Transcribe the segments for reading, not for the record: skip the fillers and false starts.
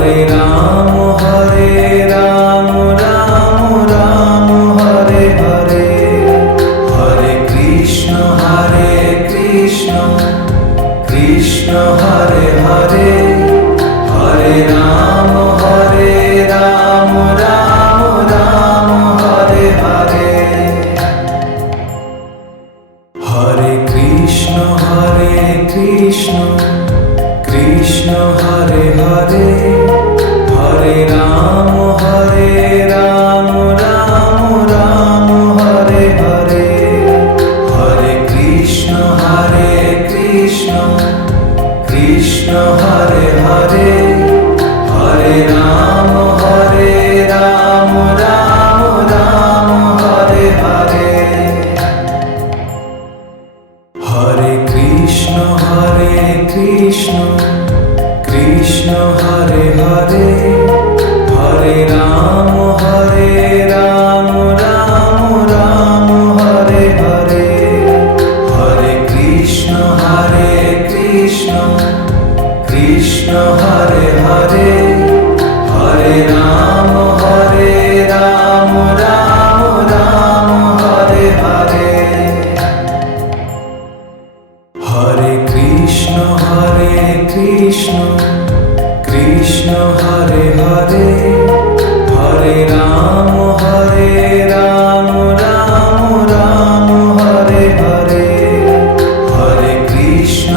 Hare Ram Ram Ram Hare Hare, Hare Krishna Krishna Hare Hare, Hare Ram Ram Ram Hare Hare, Hare Krishna Krishna Hare Hare, Hare Ram Ram Ram Hare Hare, Hare Krishna Krishna Hare Hare, Hare Ram Ram Ram Hare Hare, Hare Krishna Krishna Hare Hare, Hare Ram Ram Ram Hare Hare, Hare Krishna Krishna Hare Hare, Hare Ram Ram Ram Hare Hare, Hare Krishna Krishna Hare Hare, Hare Ram Ram Ram Hare Hare, Hare Krishna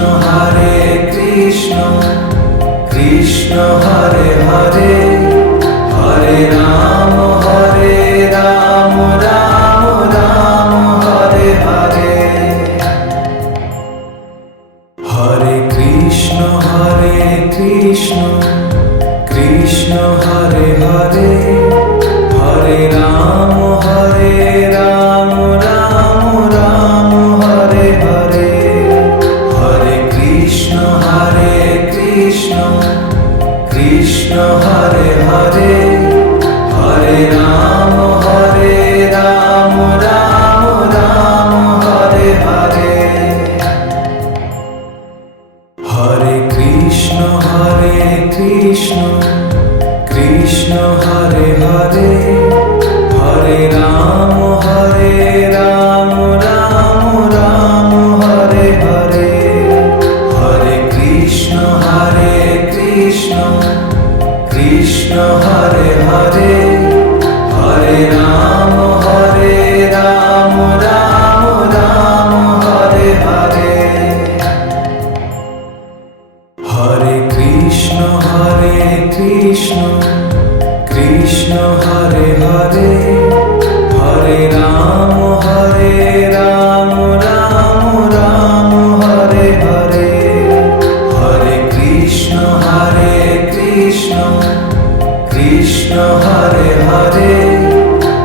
Krishna Hare Hare, Hare Ram Ram Ram Hare Hare, Hare Krishna Krishna Hare Hare, Hare Ram Ram Ram Hare Hare, Hare Krishna Krishna Hare Hare, Hare Ram Ram Ram Hare Hare, Hare Krishna Krishna Hare Hare, Hare Ram Ram Ram Hare Hare, Hare Krishna Krishna Hare Hare, Hare Ram Ram Ram Hare Hare, Hare Krishna Krishna Hare Hare, Hare Ram Ram Ram Hare Hare, Hare Krishna Krishna Hare Hare,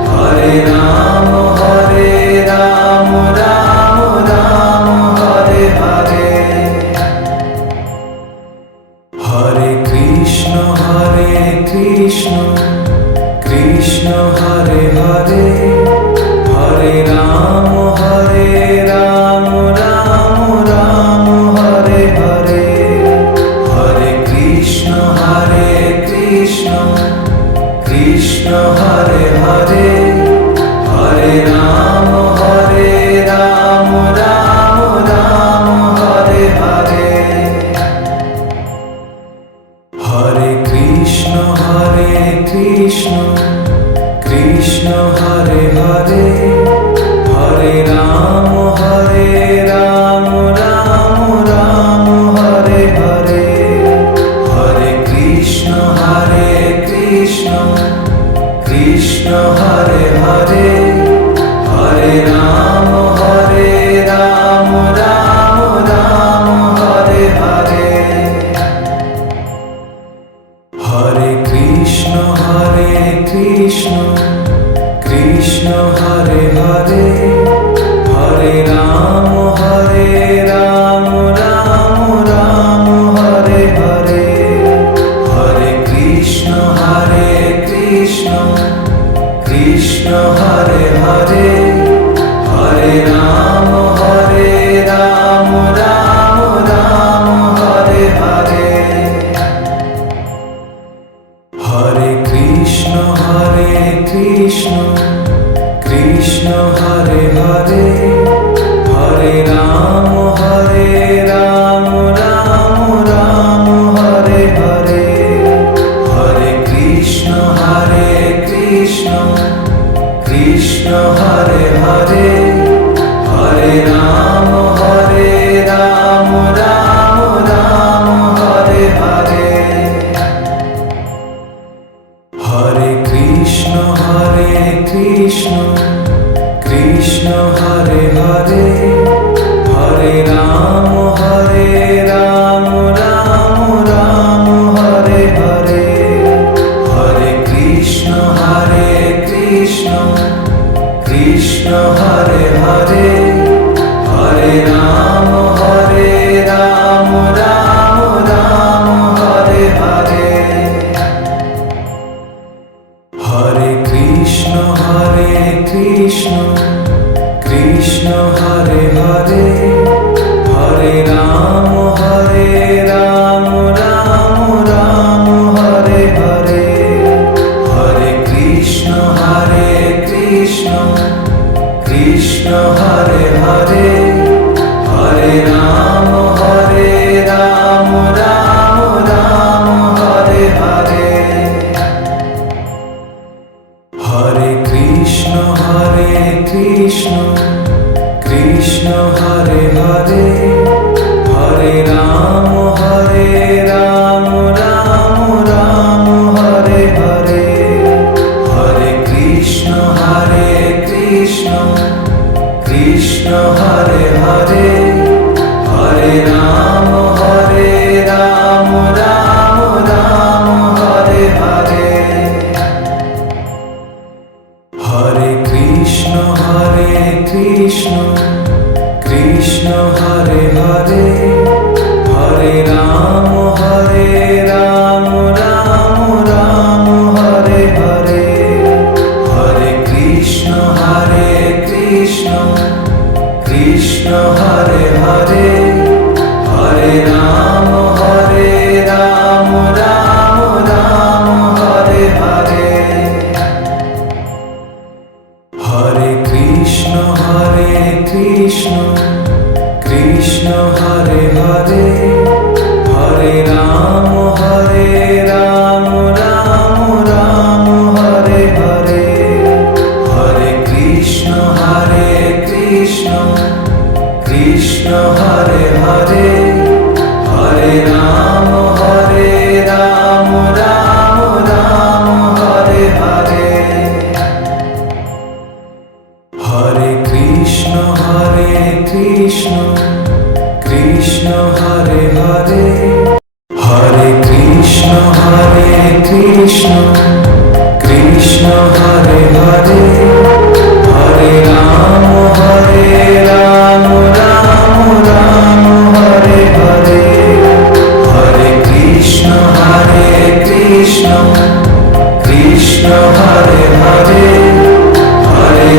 Hare Ram Ram Ram Hare Hare, Hare Krishna Krishna Hare Hare, Hare Ram Ram Ram Hare Hare, Hare Krishna Krishna Hare Hare, Hare Ram Ram Ram Hare Hare, Hare Krishna Krishna Hare Hare, Hare Ram Ram Ram Hare Hare, Hare Krishna Krishna Hare Hare, Hare Ram Ram Ram Hare Hare, Hare Krishna Krishna Hare Hare, Hare Ram Ram Ram Hare Hare, Hare Krishna Krishna Hare Hare, Hare Ram Ram Ram Hare Hare, Hare Krishna Krishna Hare Hare Hare Ram Ram Ram Hare Hare Hare Krishna Krishna Hare Hare Hare Ram Ram Ram Hare Hare Hare Krishna Krishna Hare Hare Hare Ram Ram Ram Hare Hare Hare Krishna Krishna Hare Hare Hare Ram Ram Ram Hare Hare Hare Krishna Krishna Hare Hare Hare Ram Ram Ram Hare Hare Hare Krishna Krishna Hare Hare Hare Ram Ram Ram Hare Hare Hare Krishna Krishna Hare Hare Hare Ram Ram Ram Hare Hare Hare Krishna Krishna Hare Hare Hare Ram Ram Ram Hare Hare Hare Krishna Krishna Hare Hare Hare Ram Ram Ram Hare Hare Hare Krishna Krishna Hare Hare Hare Ram Ram Ram Hare Hare Hare Krishna Krishna Hare Hare Hare Ram Ram Ram Hare Hare Hare Krishna Krishna Hare Hare Hare Ram Ram Ram Hare Hare Hare Krishna Krishna Hare Hare Hare Krishna Krishna Hare Hare Hare Ram Ram Ram Hare Hare Hare Krishna Krishna Hare Hare Hare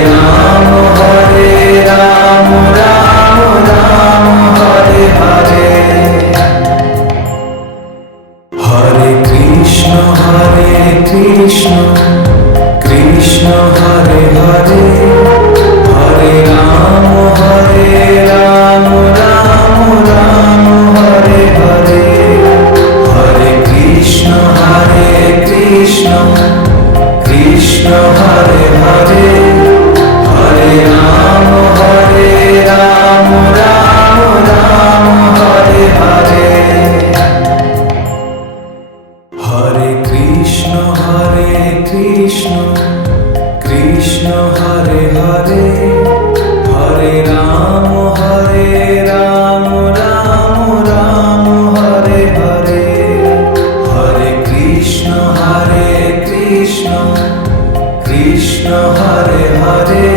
Ram Ram Ram Hare Hare Hare Krishna Krishna Hare Hare Hare Ram Ram Ram Hare Hare Hare Krishna Krishna Hare Hare Hare Ram Ram Ram Hare Hare Hare Krishna Krishna Hare Hare Hare Ram Ram Ram Hare Hare Hare Krishna Krishna Hare Hare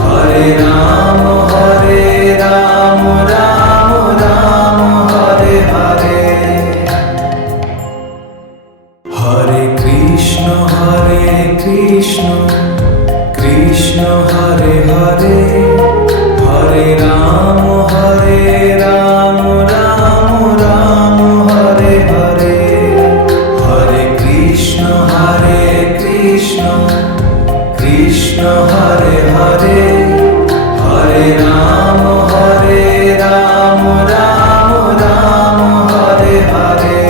Hare Ram Ram Ram Hare Hare Hare Krishna Krishna Hare Hare Hare Ram Ram Ram Hare Hare Hare Krishna Hare Hare Ram Ram Ram Hare Hare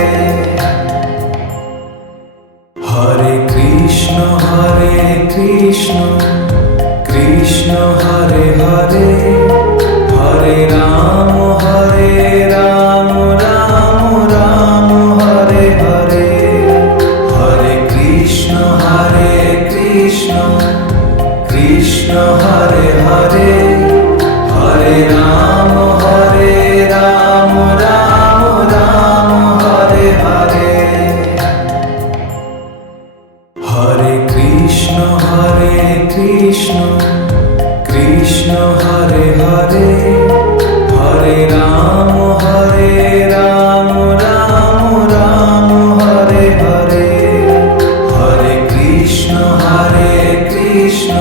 Hare Krishna Krishna Krishna Hare Hare Hare Ram Ram Ram Hare Hare Hare Krishna Krishna Krishna Hare Hare Hare Ram Ram Ram Hare Hare Hare Krishna Krishna Krishna Hare Hare Hare Ram Ram Ram Hare Hare Hare Krishna Krishna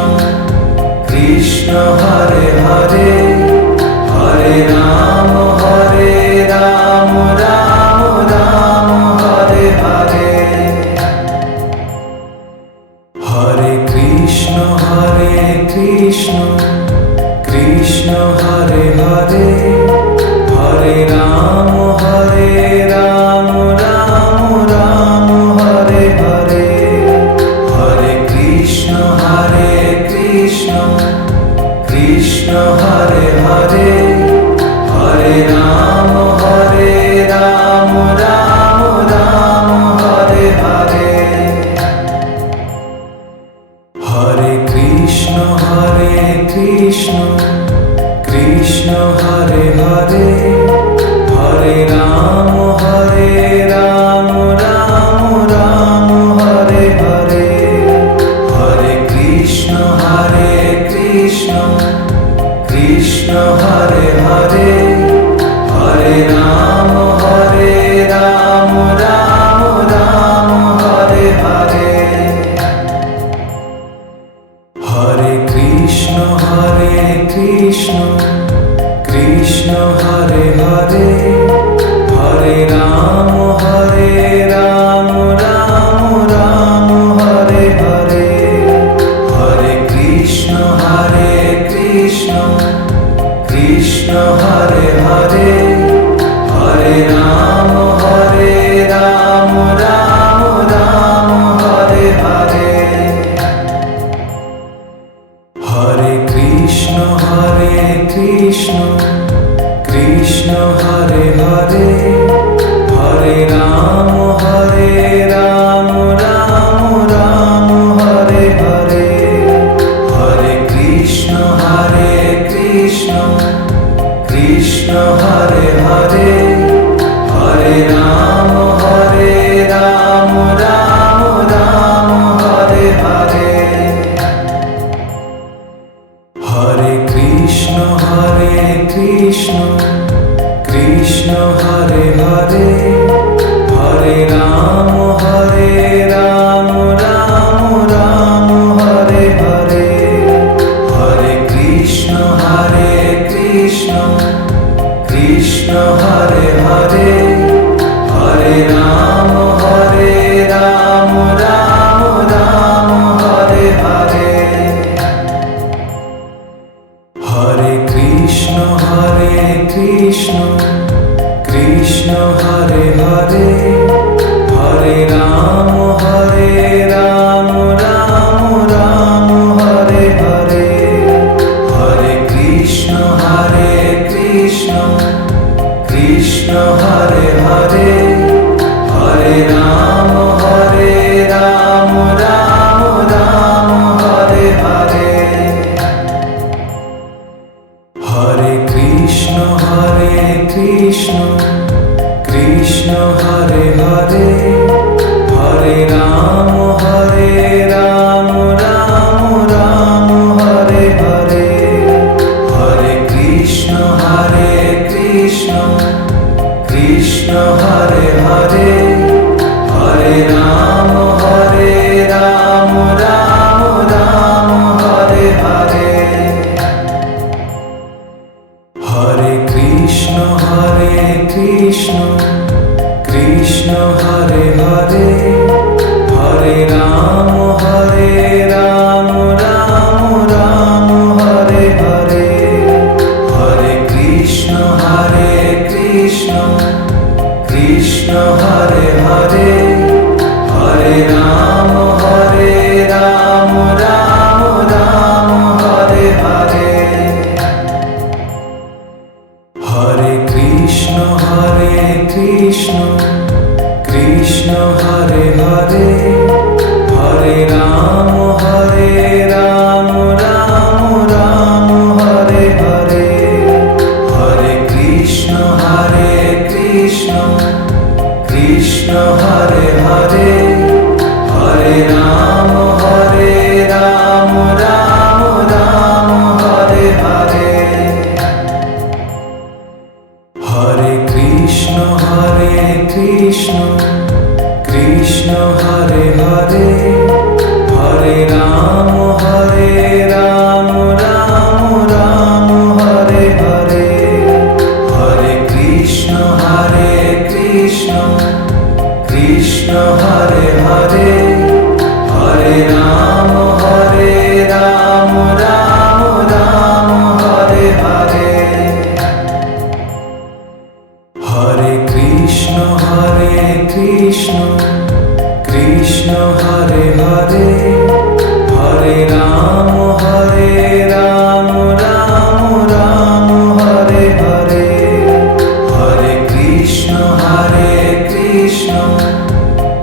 Krishna Hare Hare Hare Ram Ram Ram Hare Hare Hare Krishna Krishna Krishna Hare Hare Hare Ram Ram Ram Hare Hare Hare Krishna Krishna Krishna Hare Hare Hare Ram Ram Ram Hare Hare Hare Krishna Krishna Krishna Hare Hare Hare Ram Ram Ram Hare Hare Hare Krishna Krishna Krishna Hare Hare Hare Ram Ram Ram Hare Hare Hare Krishna Krishna Krishna Hare Hare Hare Ram Ram Ram Hare Hare Hare Krishna Krishna Krishna Hare Hare Hare Ram Ram Ram Hare Hare Hare Krishna Krishna Krishna Hare Hare Hare Ram Ram Ram Hare Hare Hare Krishna Krishna Krishna Hare Hare Hare Ram Ram Ram Hare Hare Hare Krishna Krishna Krishna Hare Hare Hare Ram Ram Ram Hare Hare Hare Krishna Krishna Krishna Hare Hare Hare Ram Ram Ram Krishna Hare Hare Hare Ram Ram Ram Hare Hare Hare Krishna Krishna Hare Hare Hare Ram Ram Ram Hare Hare Hare Krishna Krishna Hare Hare Hare Ram Ram Ram Hare Hare Hare Krishna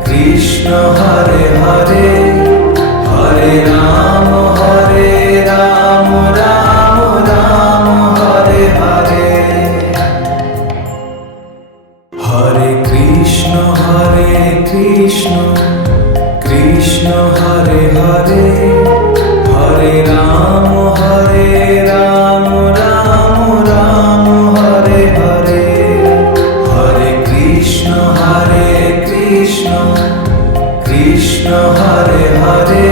Krishna Hare Hare Hare Ram Ram Ram Hare Hare Hare Krishna Krishna Hare Hare Hare Ram Ram Ram Hare Hare Hare Krishna Krishna Hare Hare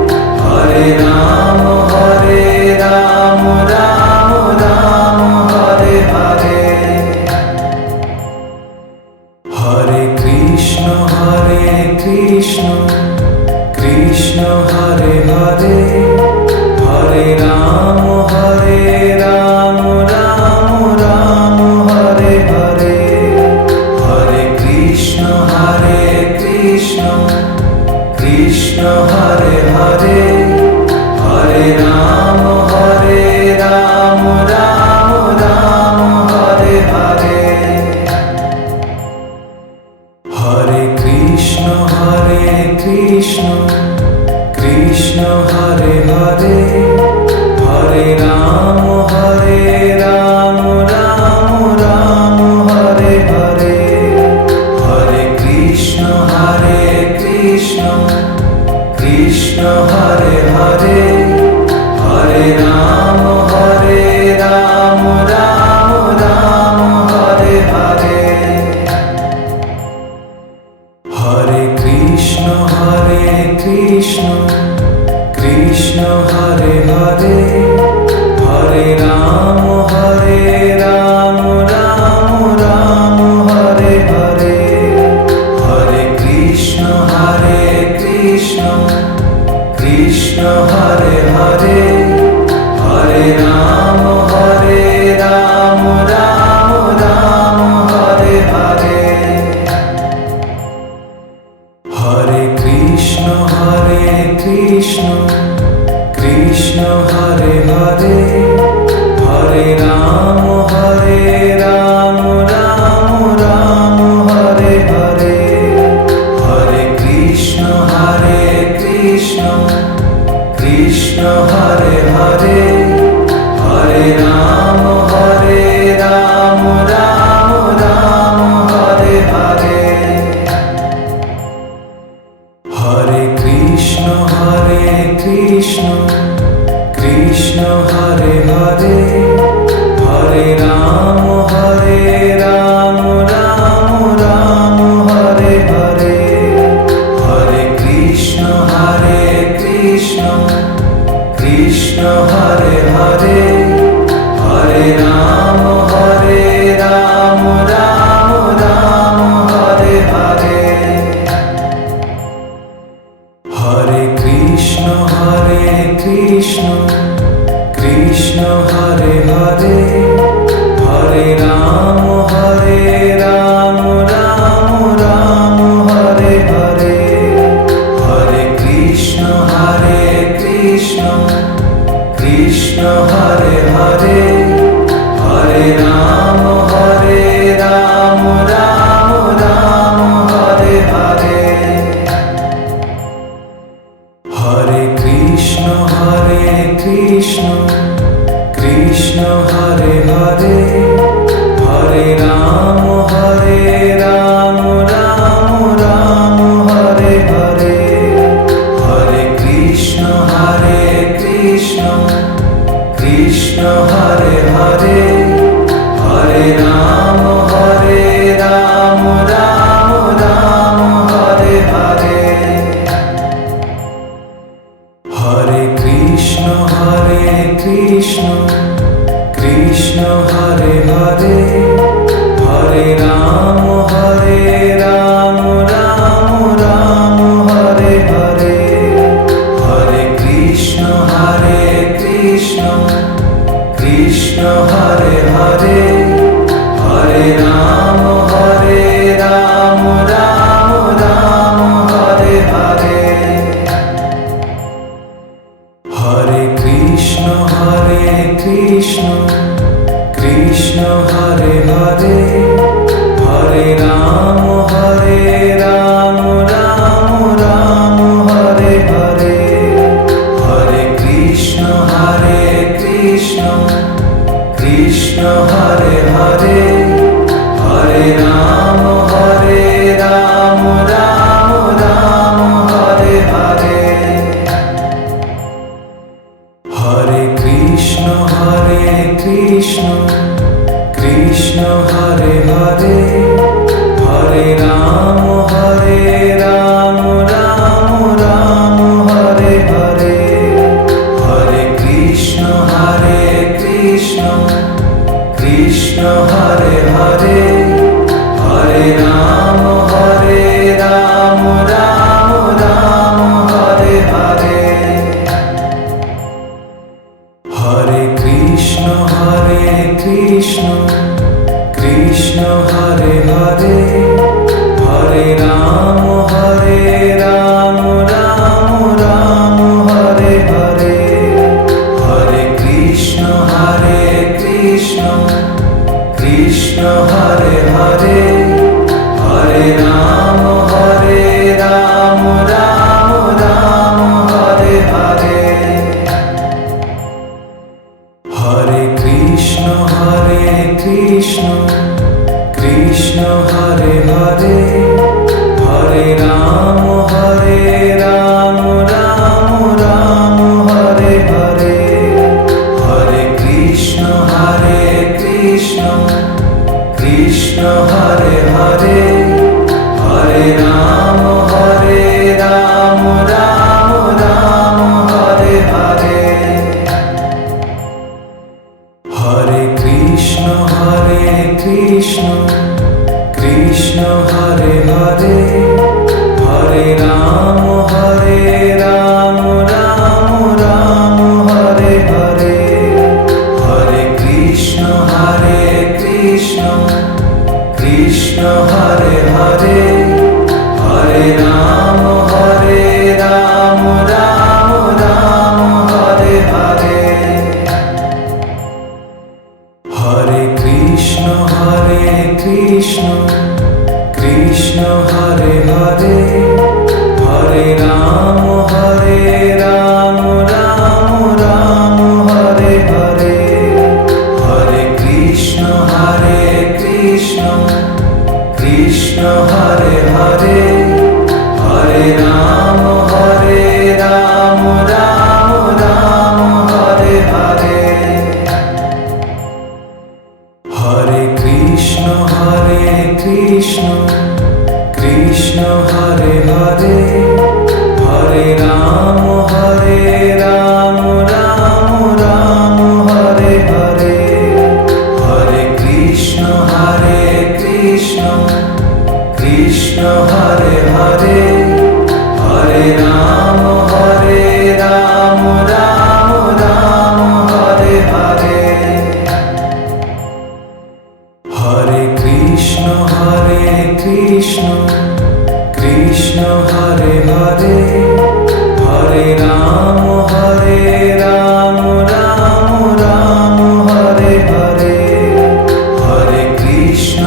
Hare Ram Ram Ram Hare Hare Hare Krishna Krishna Hare Hare Hare Ram Ram Ram Hare Hare Hare Krishna Krishna Hare Hare Hare Ram Ram Ram Hare Hare Hare Krishna Krishna Hare Hare Hare Ram Ram Ram Hare Hare Hare Krishna Krishna Hare Hare Hare Ram Ram Ram Hare Hare Hare Krishna Krishna Hare Hare Hare Ram Ram Ram Hare Hare Hare Krishna Krishna Hare Hare Hare Ram Ram Ram Hare Hare Hare Krishna Krishna Hare Hare Hare Ram Ram Ram Hare Hare Hare Krishna Krishna Hare Hare Hare Ram Ram Ram Hare Hare Hare Krishna Krishna Hare Hare Hare Ram Ram Ram Hare Hare Hare Krishna Krishna Hare Hare Hare Ram Ram Ram Hare Hare Hare Krishna Krishna Hare Hare Hare Ram Ram Ram Hare Hare Hare Krishna Krishna Hare Hare Hare Ram Ram Ram Hare Hare Hare Krishna Krishna Hare Hare Hare Ram Ram Ram Hare Hare Hare Krishna Krishna Hare Hare Hare Ram Ram Ram Hare Ram Ram Ram Hare Hare. Hare Krishna Krishna Krishna Hare Hare, Hare Ram Ram Ram Hare Hare. Hare Krishna Krishna Krishna Hare Hare, Hare Ram Ram Ram Hare Hare. Hare Krishna Krishna Krishna Hare Hare, Hare Ram Ram Ram Hare Hare. Hare Krishna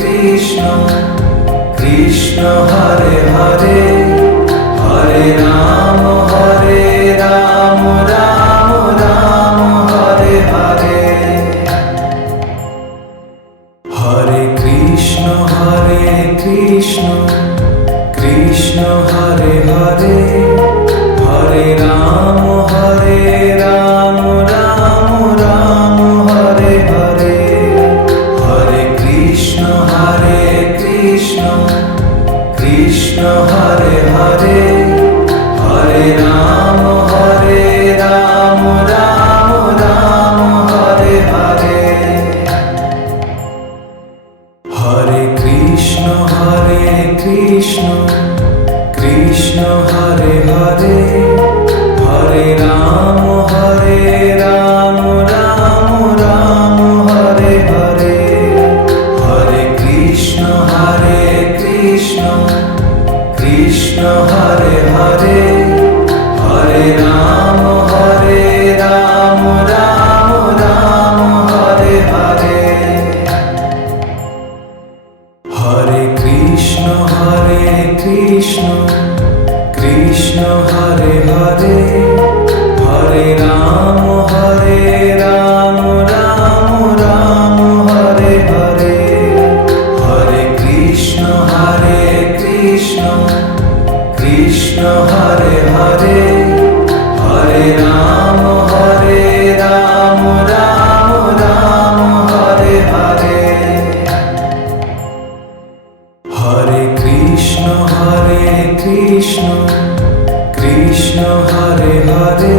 Krishna Krishna Hare Hare, Hare Ram Ram Ram Hare Hare. Hare Krishna Krishna Krishna Hare Hare, Hare Ram Ram Ram Hare Hare. Hare Krishna Krishna Krishna Hare Hare, Hare Ram Ram Ram Hare Hare. Hare Krishna Krishna Krishna Hare Hare, Hare Ram Ram Ram Hare Hare. Hare Krishna Krishna Krishna Hare Hare, Hare Ram Ram Ram Hare Hare. Hare Krishna Krishna Krishna Hare Hare, Hare Ram Ram Ram Hare Hare. Hare Krishna Krishna Krishna Hare Hare, Hare Ram Ram Ram Hare Hare. Hare Krishna Krishna Krishna Hare Hare,